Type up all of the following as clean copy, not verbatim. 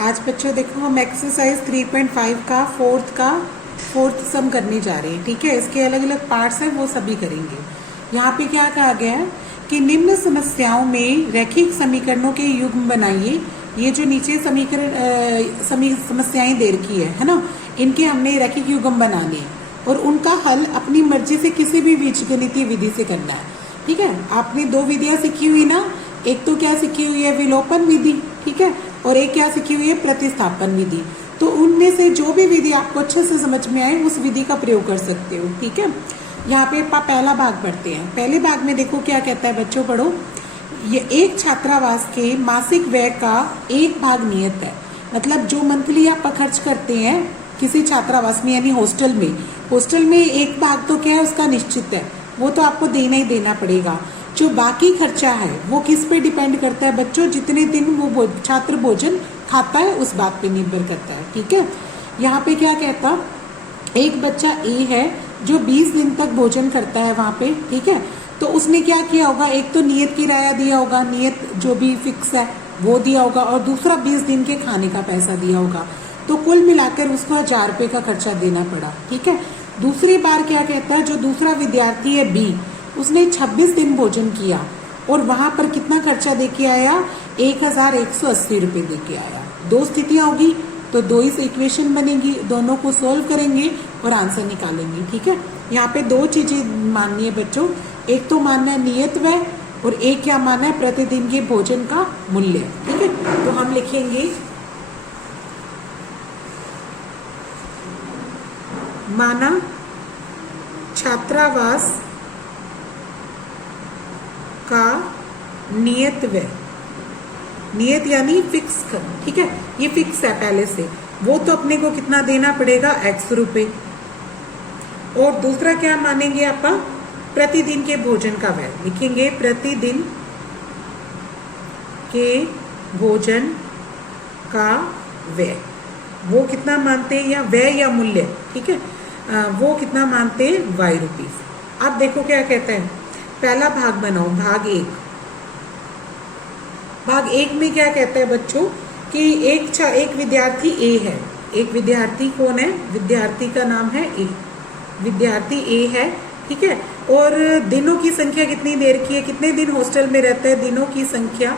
आज बच्चों देखो हम एक्सरसाइज 3.5 का फोर्थ सम करने जा रहे हैं। ठीक है, इसके अलग अलग पार्ट्स हैं, वो सभी करेंगे। यहाँ पे क्या कहा गया है कि निम्न समस्याओं में रैखिक समीकरणों के युग्म बनाइए। ये जो नीचे समस्याएं दे रखी है ना, इनके हमने रैखिक युग्म बनाने हैं और उनका हल अपनी मर्जी से किसी भी बीजगणितीय विधि से करना है। ठीक है, आपने दो विधियां सीखी हुई ना, एक तो क्या सीखी हुई है, विलोपन विधि। ठीक है, और एक क्या सीखी हुई है, प्रतिस्थापन विधि। तो उनमें से जो भी विधि आपको अच्छे से समझ में आए उस विधि का प्रयोग कर सकते हो। ठीक है, यहाँ पे पहला भाग पढ़ते हैं। पहले भाग में देखो क्या कहता है, बच्चों पढ़ो। ये एक छात्रावास के मासिक व्यय का एक भाग नियत है। मतलब जो मंथली आप खर्च करते हैं किसी छात्रावास में यानी हॉस्टल में एक भाग तो क्या है, उसका निश्चित है, वो तो आपको देना ही देना पड़ेगा। जो बाकी खर्चा है वो किस पे डिपेंड करता है बच्चों, जितने दिन वो छात्र भोजन खाता है उस बात पे निर्भर करता है। ठीक है, यहाँ पे क्या कहता, एक बच्चा ए है जो 20 दिन तक भोजन करता है वहाँ पे। ठीक है, तो उसने क्या किया होगा, एक तो नियत किराया दिया होगा, नियत जो भी फिक्स है वो दिया होगा, और दूसरा 20 दिन के खाने का पैसा दिया होगा। तो कुल मिलाकर उसको 1000 रुपये का खर्चा देना पड़ा। ठीक है, दूसरी बार क्या कहता है, जो दूसरा विद्यार्थी है बी, उसने 26 दिन भोजन किया और वहां पर कितना खर्चा देके आया, 1180 रुपये देके आया। दो स्थितियां होगी तो दो ही इक्वेशन बनेगी, दोनों को सोल्व करेंगे और आंसर निकालेंगे। ठीक है, यहाँ पे दो चीजें माननी है बच्चों, एक तो मानना है नियत व्यय और एक क्या मानना है, प्रतिदिन के भोजन का मूल्य। ठीक है, तो हम लिखेंगे माना छात्रावास का नियत व्यय, नियत यानी फिक्स कर। ठीक है, ये फिक्स है पहले से, वो तो अपने को कितना देना पड़ेगा, x रुपए। और दूसरा क्या मानेंगे आप, प्रतिदिन के भोजन का व्यय लिखेंगे, प्रतिदिन के भोजन का व्यय वो कितना मानते हैं, या व्यय या मूल्य। ठीक है, वो कितना मानते हैं, y रुपीज। अब देखो क्या कहता है, पहला भाग बनाओ, भाग एक में क्या कहता है बच्चों कि एक विद्यार्थी ए है। एक विद्यार्थी कौन है, विद्यार्थी का नाम है ए, विद्यार्थी ए है। ठीक है, और दिनों की संख्या कितनी दे रखी है, कितने दिन हॉस्टल में रहता है, दिनों की संख्या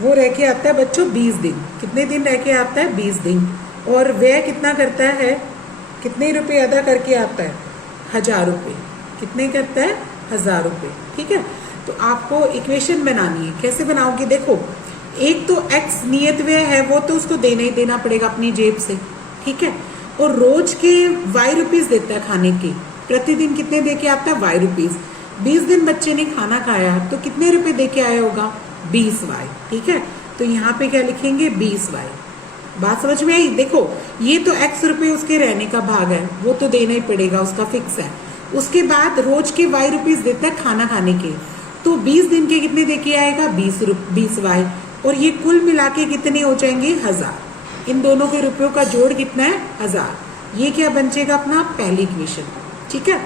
वो रह के आता है बच्चों 20 दिन। कितने दिन रह के आता है, 20 दिन। और व्यय कितना करता है, कितने रुपए अदा करके आता है, 1000 रुपये। कितने करता है, 1000 रुपये। ठीक है, तो आपको इक्वेशन बनानी है। कैसे बनाओगे, देखो एक तो x नियत व्यय है, वो तो उसको देना ही देना पड़ेगा अपनी जेब से। ठीक है, और रोज के y रुपीज देता है खाने के, प्रतिदिन कितने दे के आता है, y रुपीज। 20 दिन बच्चे ने खाना खाया तो कितने रुपए दे के आया होगा, 20y। ठीक है, तो यहाँ पे क्या लिखेंगे, 20y। बात समझ में आई। देखो ये तो x रुपए उसके रहने का भाग है, वो तो देना ही पड़ेगा, उसका फिक्स है। उसके बाद रोज के y रुपीज देता है खाना खाने के, तो 20 दिन के कितने देके आएगा, 20y। और ये कुल मिला के कितने हो जाएंगे, 1000। इन दोनों के रुपयों का जोड़ कितना है, 1000। ये क्या बन जाएगा अपना पहली इक्वेशन। ठीक है,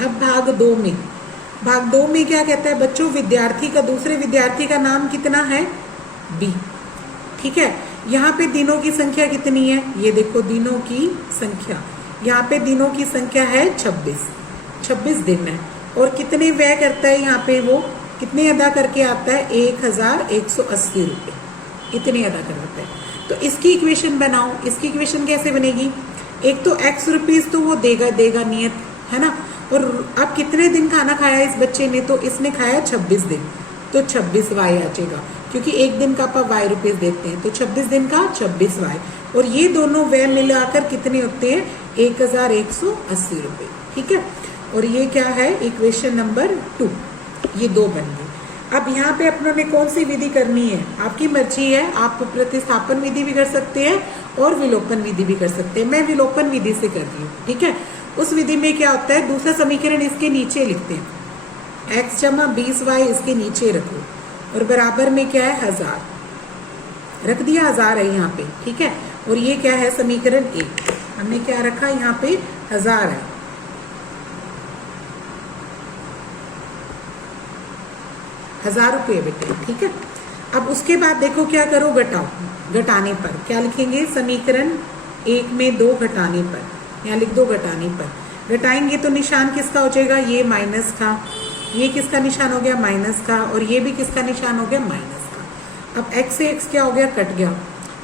अब भाग दो में क्या कहता है बच्चों, विद्यार्थी का, दूसरे विद्यार्थी का नाम कितना है, बी। ठीक है, यहाँ पे दिनों की संख्या कितनी है, ये देखो दिनों की संख्या, यहाँ पे दिनों की संख्या है 26 दिन है। और कितने व्यय करता है, यहाँ पे वो कितने अदा करके आता है, 1180 रुपये, इतने अदा कराता है। तो इसकी इक्वेशन बनाओ। इसकी इक्वेशन कैसे बनेगी, एक तो x रुपीज तो वो देगा नियत है ना, और अब कितने दिन खाना खाया इस बच्चे ने, तो इसने खाया 26 दिन, तो 26y आ जाएगा, क्योंकि एक दिन का आप y रुपीज देते हैं, तो 26 दिन का 26y। और ये दोनों व्यय मिलाकर कितने होते हैं, 1180 रुपये। ठीक है, और ये क्या है, इक्वेशन नंबर 2। ये दो बन गए। अब यहाँ पे अपनों ने कौन सी विधि करनी है, आपकी मर्जी है। आप प्रतिस्थापन विधि भी कर सकते हैं और विलोपन विधि भी कर सकते हैं। मैं विलोपन विधि से कर रही हूँ। ठीक है, उस विधि में क्या होता है, दूसरा समीकरण इसके नीचे लिखते हैं, x जमा 20y इसके नीचे रखो, और बराबर में क्या है, 1000 रख दिया, 1000 है यहाँ पे। ठीक है, और ये क्या है, समीकरण 1 हमने क्या रखा, यहाँ पे 1000 है। 1000 रुपये बेटे। ठीक है, अब उसके बाद देखो क्या करो, घटाओ। घटाने पर क्या लिखेंगे, समीकरण 1 में 2 घटाने पर, यहाँ लिख दो घटाने पर। घटाएंगे तो निशान किसका हो जाएगा, ये माइनस का, ये किसका निशान हो गया, माइनस का, और ये भी किसका निशान हो गया, माइनस का। अब x से x क्या हो गया, कट गया।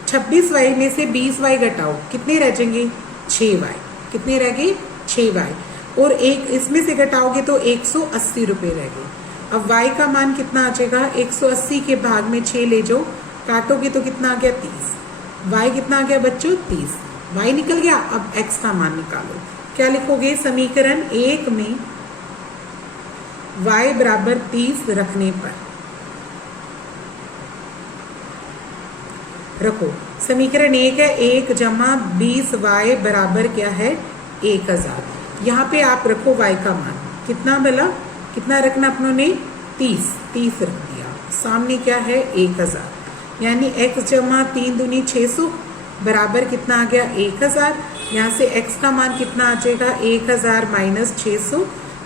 26y में से 20y घटाओ, कितने रह जाएंगे, 6y। कितने रह गए, 6y। और एक इसमें से घटाओगे तो 180 रुपये रह गए। अब y का मान कितना आ जाएगा, 180 के भाग में 6 ले जाओ, काटोगे तो कितना आ गया, 30। y कितना आ गया बच्चों, 30। y निकल गया। अब x का मान निकालो। क्या लिखोगे, समीकरण 1 में y बराबर 30 रखने पर, रखो समीकरण 1 है, 1 जमा 20y बराबर क्या है, 1000। यहाँ पे आप रखो y का मान कितना बोला, कितना रखना अपनों ने, 30 रख दिया। सामने क्या है, 1000, यानी x जमा 3 दूनी 600 बराबर कितना आ गया, 1000। यहाँ से x का मान कितना आ जाएगा, 1000 माइनस 600,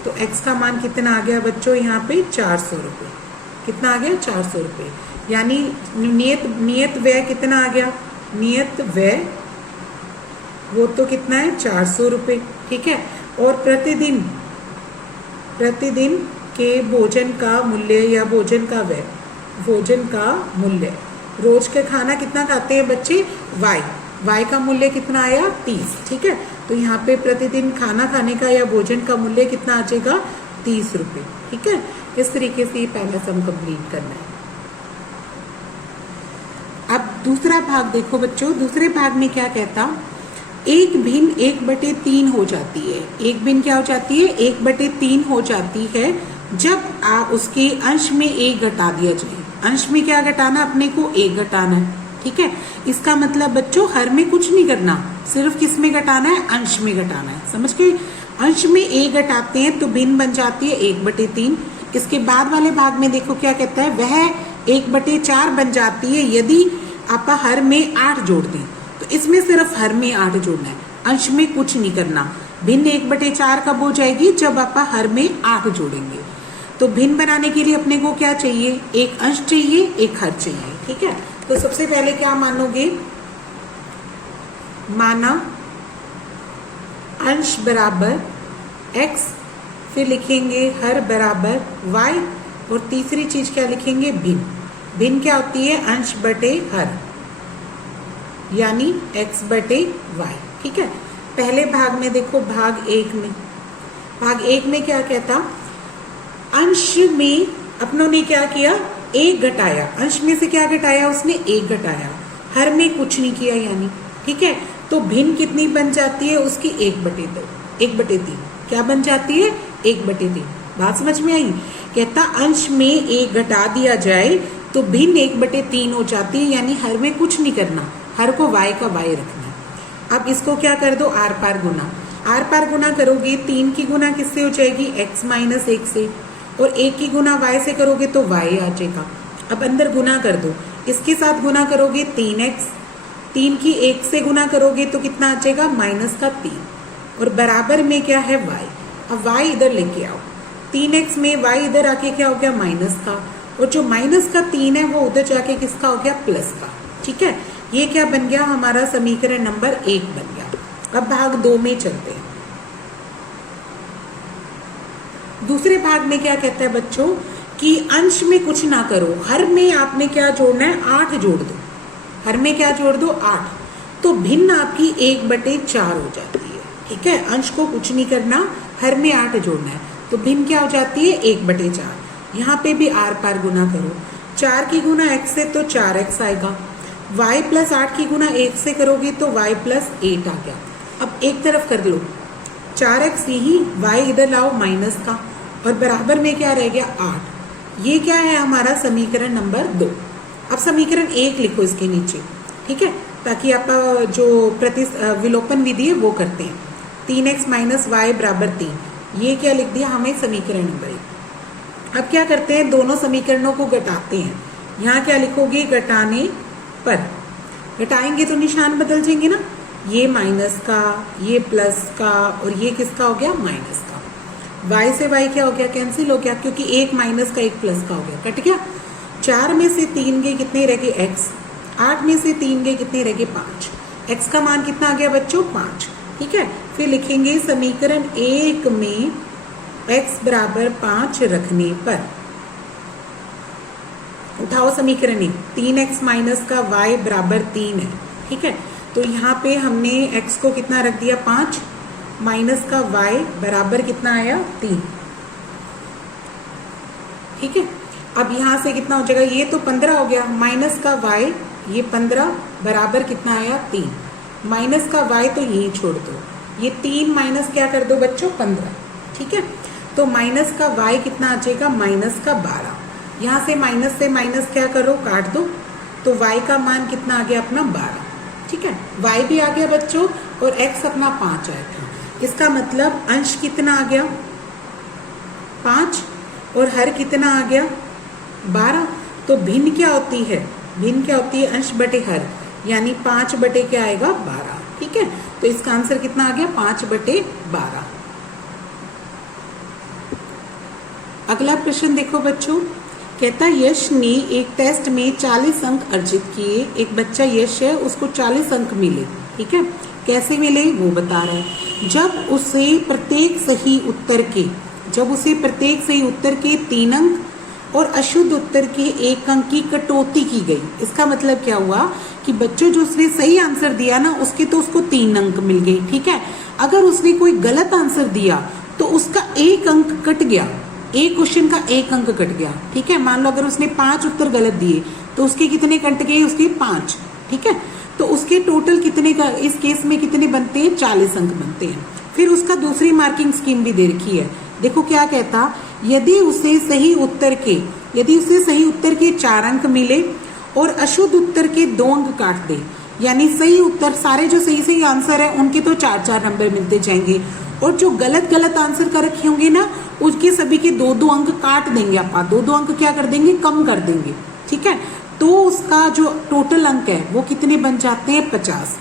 तो x का मान कितना आ गया बच्चों, यहाँ पे 400 रुपये। कितना आ गया, 400 रुपये। यानी नियत व्यय कितना आ गया, नियत व्यय वो तो कितना है, 400 रुपये। ठीक है। और प्रतिदिन के भोजन का मूल्य या भोजन का व्यय, भोजन का मूल्य, रोज का खाना कितना खाते हैं बच्चे, y का मूल्य कितना आया, 30। ठीक है। तो यहाँ पे प्रतिदिन खाना खाने का या भोजन का मूल्य कितना आ जाएगा, 30 रुपये। ठीक है। इस तरीके से पहला सम कंप्लीट करना है। अब दूसरा भाग देखो बच्चों, दूसरे भाग में क्या कहता, एक भिन्न 1/3 हो जाती है। एक भिन्न क्या हो जाती है, 1/3 हो जाती है जब उसके अंश में 1 घटा दिया जाए। अंश में क्या घटाना, अपने को 1 घटाना है। ठीक है। इसका मतलब बच्चों हर में कुछ नहीं करना, सिर्फ किस में घटाना है, अंश में घटाना है। समझ गए। अंश में 1 घटाते हैं तो भिन्न बन जाती है 1/3। इसके बाद वाले भाग में देखो क्या कहता है, वह 1/4 बन जाती है यदि आप हर में 8 जोड़ दें। तो इसमें सिर्फ हर में 8 जोड़ना है, अंश में कुछ नहीं करना। भिन्न 1/4 कब हो जाएगी, जब आप हर में 8 जोड़ेंगे। तो भिन्न बनाने के लिए अपने को क्या चाहिए, एक अंश चाहिए, एक हर चाहिए। ठीक है। तो सबसे पहले क्या मानोगे, माना अंश बराबर x, फिर लिखेंगे हर बराबर y, और तीसरी चीज क्या लिखेंगे, भिन्न। भिन्न क्या होती है, अंश बटे हर, यानी x/y। ठीक है। पहले भाग में देखो, भाग 1 में क्या कहता, अंश में अपनों ने क्या किया, 1 घटाया। अंश में से क्या घटाया, उसने 1 घटाया, हर में कुछ नहीं किया यानी। ठीक है। तो भिन्न कितनी बन जाती है उसकी, 1/2, 1/3। क्या बन जाती है, 1/3। बात समझ में आई। कहता अंश में 1 घटा दिया जाए तो भिन्न 1/3 हो जाती है, यानी हर में कुछ नहीं करना, हर को y का y रखना। अब इसको क्या कर दो, आर पार गुना। आर पार गुना करोगे, 3 की गुना किससे हो जाएगी, x - 1 से, और 1 की गुना y से करोगे तो y आ जाएगा। अब अंदर गुना कर दो, इसके साथ गुना करोगे 3x, 3 की 1 से गुना करोगे तो कितना आ जाएगा, -3, और बराबर में क्या है, y। अब y इधर लेके आओ, 3x में y इधर आके क्या हो गया, माइनस का, और जो -3 है वो उधर जाके किसका हो गया, प्लस का। ठीक है। ये क्या बन गया, हमारा समीकरण नंबर 1 बन गया। अब भाग 2 में चलते हैं। दूसरे भाग में क्या कहता है बच्चों, कि अंश में कुछ ना करो, हर में आपने क्या जोड़ना है, 8 जोड़ दो। हर में क्या जोड़ दो, 8। तो भिन्न आपकी 1/4 हो जाती है। ठीक है। अंश को कुछ नहीं करना, हर में 8 जोड़ना है, तो भिन्न क्या हो जाती है, 1/4। यहाँ पे भी आर पार गुना करो, 4 की गुना x से तो 4x आएगा, y + 8 की गुना 1 से करोगे तो y + 8 आ गया। अब एक तरफ कर लो, 4x यही, y इधर लाओ माइनस का, और बराबर में क्या रह गया, 8। ये क्या है, हमारा समीकरण नंबर 2। अब समीकरण 1 लिखो इसके नीचे। ठीक है। ताकि आप जो विलोपन विधि है वो करते हैं। 3x - y = 3, ये क्या लिख दिया हमें, समीकरण नंबर 1। अब क्या करते हैं, दोनों समीकरणों को घटाते हैं। यहाँ क्या लिखोगे, घटाने पर। घटाएंगे तो निशान बदल जाएंगे ना, ये माइनस का, ये प्लस का, और ये किसका हो गया, माइनस का। y से y क्या हो गया, कैंसिल हो गया, क्योंकि एक माइनस का एक प्लस का हो गया, कट गया। 4 में से 3 गए कितने रह गए x, 8 में से 3 गए कितने रह गए 5, x का मान कितना आ गया बच्चों 5। ठीक है, फिर लिखेंगे समीकरण 1 में x बराबर 5 रखने पर, उठाओ समीकरण 1, 3x माइनस का y बराबर 3 है। ठीक है, तो यहाँ पे हमने x को कितना रख दिया 5, माइनस का y बराबर कितना आया 3। ठीक है, अब यहाँ से कितना हो जाएगा, ये तो 15 हो गया, माइनस का y, ये 15 बराबर कितना आया 3, माइनस का y तो यही छोड़ दो, ये 3 माइनस क्या कर दो बच्चों 15। ठीक है, तो माइनस का y कितना आ जाएगा माइनस का 12, यहाँ से माइनस क्या करो काट दो, तो y का मान कितना आ गया अपना 12। ठीक है, y भी आ गया बच्चों और x अपना 5 आएगा। इसका मतलब अंश कितना आ गया 5 और हर कितना आ गया 12। तो भिन्न क्या होती है, भिन्न क्या होती है अंश बटे हर, यानी 5 बटे क्या आएगा 12। ठीक है, तो इसका आंसर कितना आ गया 5 बटे 12। अगला प्रश्न देखो बच्चों, कहता यश ने एक टेस्ट में 40 अंक अर्जित किए। एक बच्चा यश है, उसको 40 अंक मिले। ठीक है, कैसे मिले वो बता रहा है। जब उसे प्रत्येक सही उत्तर के 3 अंक और अशुद्ध उत्तर के 1 अंक की कटौती की गई। इसका मतलब क्या हुआ कि बच्चों जो उसने सही आंसर दिया ना उसके तो उसको 3 अंक मिल गए। ठीक है, अगर उसने कोई गलत आंसर दिया तो उसका 1 अंक कट गया, एक क्वेश्चन का 1 अंक कट गया। ठीक है, मान लो अगर उसने 5 उत्तर गलत दिए तो उसके कितने कट गए, उसके 5। ठीक है, तो उसके टोटल कितने का इस केस में कितने बनते हैं 40 अंक बनते हैं। फिर उसका दूसरी मार्किंग स्कीम भी दे रखी है। देखो क्या कहता, यदि उसे सही उत्तर के 4 अंक मिले और अशुद्ध उत्तर के 2 अंक काट दे, यानी सही उत्तर सारे जो सही आंसर है उनके तो 4-4 नंबर मिलते जाएंगे और जो गलत आंसर कर रखे होंगे ना उसके सभी के 2-2 अंक काट देंगे। आप 2-2 अंक क्या कर देंगे, कम कर देंगे। ठीक है, तो उसका जो टोटल अंक है वो कितने बन जाते हैं 50।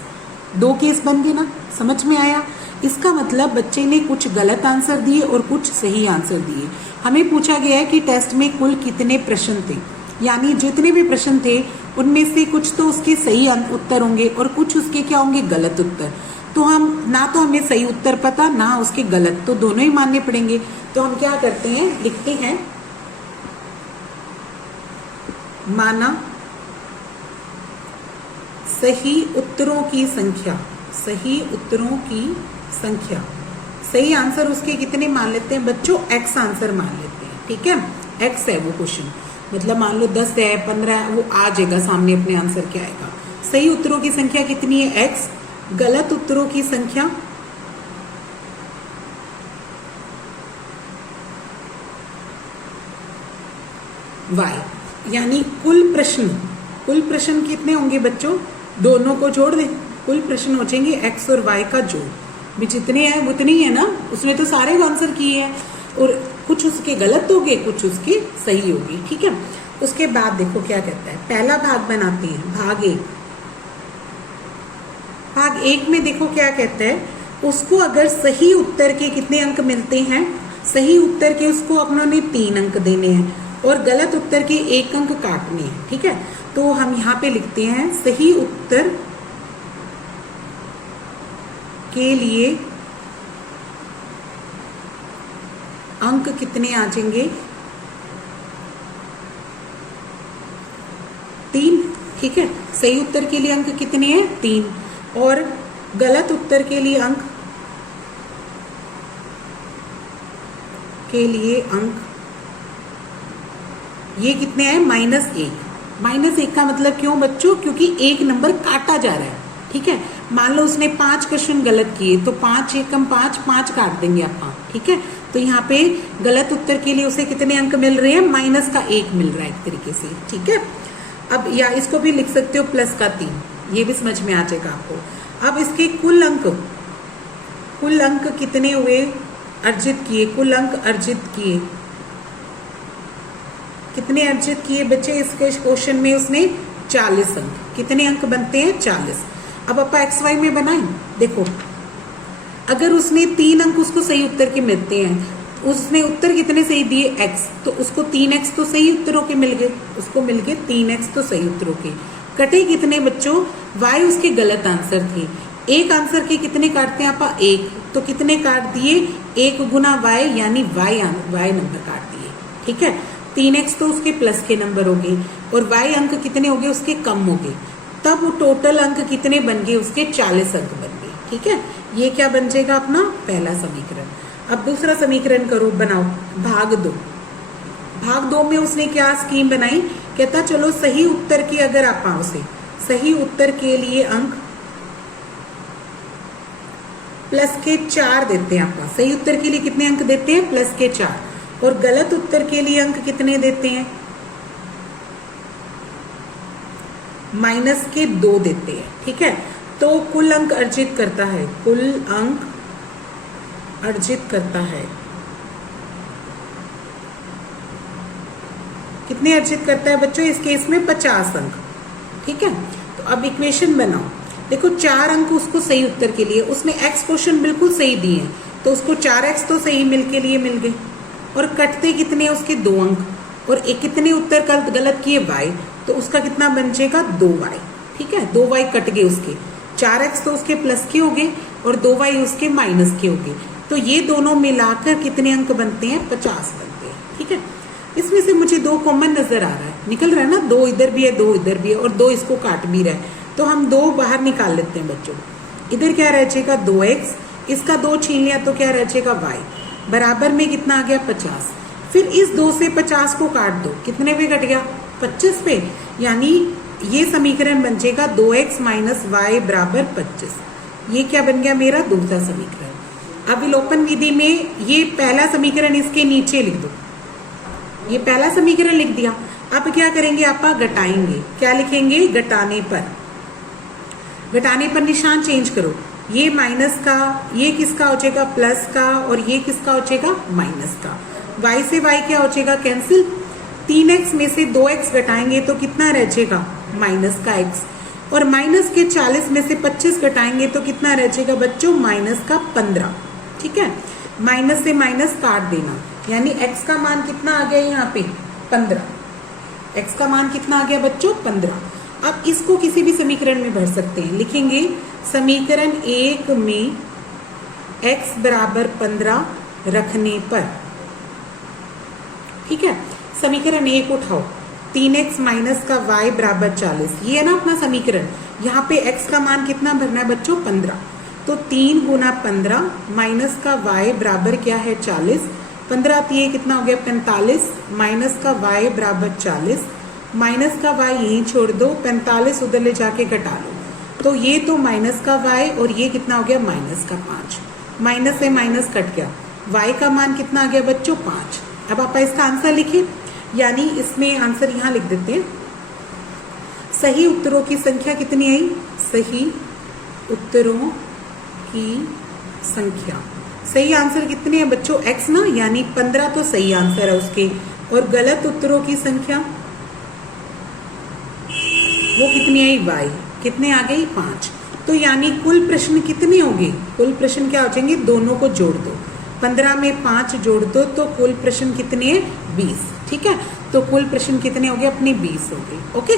2 केस बन गए ना, समझ में आया। इसका मतलब बच्चे ने कुछ गलत आंसर दिए और कुछ सही आंसर दिए। हमें पूछा गया है कि टेस्ट में कुल कितने प्रश्न थे, यानी जितने भी प्रश्न थे उनमें से कुछ तो उसके सही उत्तर होंगे और कुछ उसके क्या होंगे गलत उत्तर। तो हम ना तो हमें सही उत्तर पता ना उसके गलत, तो दोनों ही मानने पड़ेंगे। तो हम क्या करते हैं, लिखते हैं माना सही उत्तरों की संख्या, सही आंसर उसके कितने मान लेते हैं बच्चों, x आंसर मान लेते हैं। ठीक है, x है वो क्वेश्चन, मतलब मान लो 10 है 15 है, वो आ जाएगा सामने अपने आंसर क्या आएगा। सही उत्तरों की संख्या कितनी है x, गलत उत्तरों की संख्या y, यानी कुल प्रश्न कितने होंगे बच्चों, दोनों को जोड़ दें, कुल प्रश्न हो जाएंगे x और y का जोड़ भी, जितने हैं उतने ही है ना, उसने तो सारे आंसर किए हैं और कुछ उसके गलत हो गए कुछ उसके सही हो गए। ठीक है, उसके बाद देखो क्या कहता है, पहला भाग बनाते हैं, भाग 1 में देखो क्या कहता है, उसको अगर सही उत्तर के कितने अंक मिलते हैं, सही उत्तर के उसको अपनों ने 3 अंक देने हैं और गलत उत्तर के 1 अंक काटने हैं। ठीक है, तो हम यहाँ पे लिखते हैं सही उत्तर के लिए अंक कितने आ जाएंगे 3। ठीक है, सही उत्तर के लिए अंक कितने हैं 3 और गलत उत्तर के लिए अंक ये कितने हैं -1। -1 का मतलब क्यों बच्चों, क्योंकि 1 नंबर काटा जा रहा है। ठीक है, मान लो उसने 5 क्वेश्चन गलत किए तो 5 एकम 5 काट देंगे आप। ठीक है, तो यहाँ पे गलत उत्तर के लिए उसे कितने अंक मिल रहे हैं, -1 मिल रहा है एक तरीके से। ठीक है, अब या इसको भी लिख सकते हो +3, ये भी समझ में आ जाएगा आपको। अब इसके कुल अंक कितने हुए अर्जित किए, कितने अर्जित किए बच्चे इसके क्वेश्चन में, उसने 40 अंक। कितने अंक बनते हैं 40। अब आप XY में बनाएं, देखो अगर उसने 3 अंक उसको सही उत्तर के मिलते हैं उसने उत्तर कितने सही दिए x, तो उसको 3x तो सही उत्तरों के मिल गए, उसको मिल गए 3x तो सही उत्तरों के। कटे कितने बच्चों, y उसके गलत आंसर थे। एक आंसर के कितने काटते हैं आप, एक, तो कितने काट दिए, 1 गुना y यानी y नंबर काट दिए। ठीक है, 3x तो उसके प्लस के नंबर हो गए और y अंक कितने हो गए उसके कम हो गए, तब टोटल अंक कितने बन गए उसके 40 अंक बन गए। ठीक है, ये क्या बन जाएगा अपना पहला समीकरण। अब दूसरा समीकरण करो, बनाओ भाग 2। भाग 2 में उसने क्या स्कीम बनाई, कहता चलो सही उत्तर की अगर आप उसे सही उत्तर के लिए अंक प्लस के 4 देते हैं। आप सही उत्तर के लिए कितने अंक देते हैं, प्लस के 4, और गलत उत्तर के लिए अंक कितने देते हैं, माइनस के 2 देते हैं। ठीक है, तो कुल अंक अर्जित करता है, कुल अंक अर्जित करता है, कितने अर्जित करता है बच्चों इस केस में 50 अंक। ठीक है, तो अब इक्वेशन बनाओ। देखो 4 अंक उसको सही उत्तर के लिए, उसने x क्वेश्चन बिल्कुल सही दिए हैं, तो उसको 4x तो सही मिल के लिए मिल गए, और कटते कितने उसके 2 अंक, और एक कितने उत्तर गलत किए y, तो उसका कितना बन जाएगा 2y। ठीक है, 2y कट गए उसके, 4x तो उसके प्लस के हो गए और 2y उसके माइनस के हो गए, तो ये दोनों मिलाकर कितने अंक बनते हैं, 50 बनते हैं। ठीक है, इसमें से मुझे 2 कॉमन नजर आ रहा है, निकल रहा है ना, 2 इधर भी है 2 इधर भी है और 2 इसको काट भी रहा है, तो हम 2 बाहर निकाल लेते हैं बच्चों। इधर क्या रह जाएगा 2x, इसका 2 छीन लिया तो क्या रह जाएगा y, बराबर में कितना आ गया 50। फिर इस 2 से 50 को काट दो, कितने पे कट गया 25 पे, यानी ये समीकरण बन जाएगा 2x माइनस वाई बराबर 25। ये क्या बन गया मेरा दूसरा समीकरण। अब विलोपन विधि में ये पहला समीकरण इसके नीचे लिख दो, ये पहला समीकरण लिख दिया। अब क्या करेंगे आप घटाएंगे, क्या लिखेंगे घटाने पर निशान चेंज करो, ये माइनस का, ये किसका हो जाएगा प्लस का, और ये किसका हो जाएगा माइनस का। y से y क्या हो जाएगा कैंसिल, 3x में से 2x घटाएंगे तो कितना रह जाएगा माइनस का x, और माइनस के 40 में से 25 घटाएंगे तो कितना रह जाएगा बच्चों माइनस का 15। ठीक है, माइनस से माइनस काट देना, यानी x का मान कितना आ गया यहाँ पे 15, x का मान कितना आ गया बच्चों 15। अब इसको किसी भी समीकरण में भर सकते हैं, लिखेंगे समीकरण 1 में x बराबर 15 रखने पर। ठीक है, समीकरण 1 उठाओ, 3x माइनस का y बराबर 40, ये है ना अपना समीकरण। यहाँ पे x का मान कितना भरना है बच्चों 15, तो 3 गुना 15 माइनस का y बराबर क्या है 40, 15 आती है कितना हो गया 45, माइनस का y बराबर 40, माइनस का y यहीं छोड़ दो, 45 उधर ले जाके घटा लो, तो ये तो माइनस का y और ये कितना हो गया माइनस का 5, माइनस से माइनस कट गया, y का मान कितना आ गया बच्चों 5। अब आप इसका आंसर लिखिए, यानी इसमें आंसर यहाँ लिख देते हैं, सही उत्तरों की संख्या कितनी आई, सही उत्तरों की संख्या, सही आंसर कितने हैं बच्चों x ना, यानी 15 तो सही आंसर है उसके, और गलत उत्तरों की संख्या वो कितनी आई y, कितने आ गई 5। तो यानी कुल प्रश्न कितने होंगे, कुल प्रश्न क्या हो जाएंगे, दोनों को जोड़ दो, 15 में 5 जोड़ दो तो कुल प्रश्न कितने 20। ठीक है, तो कुल प्रश्न कितने हो गए अपने 20 हो गए। ओके।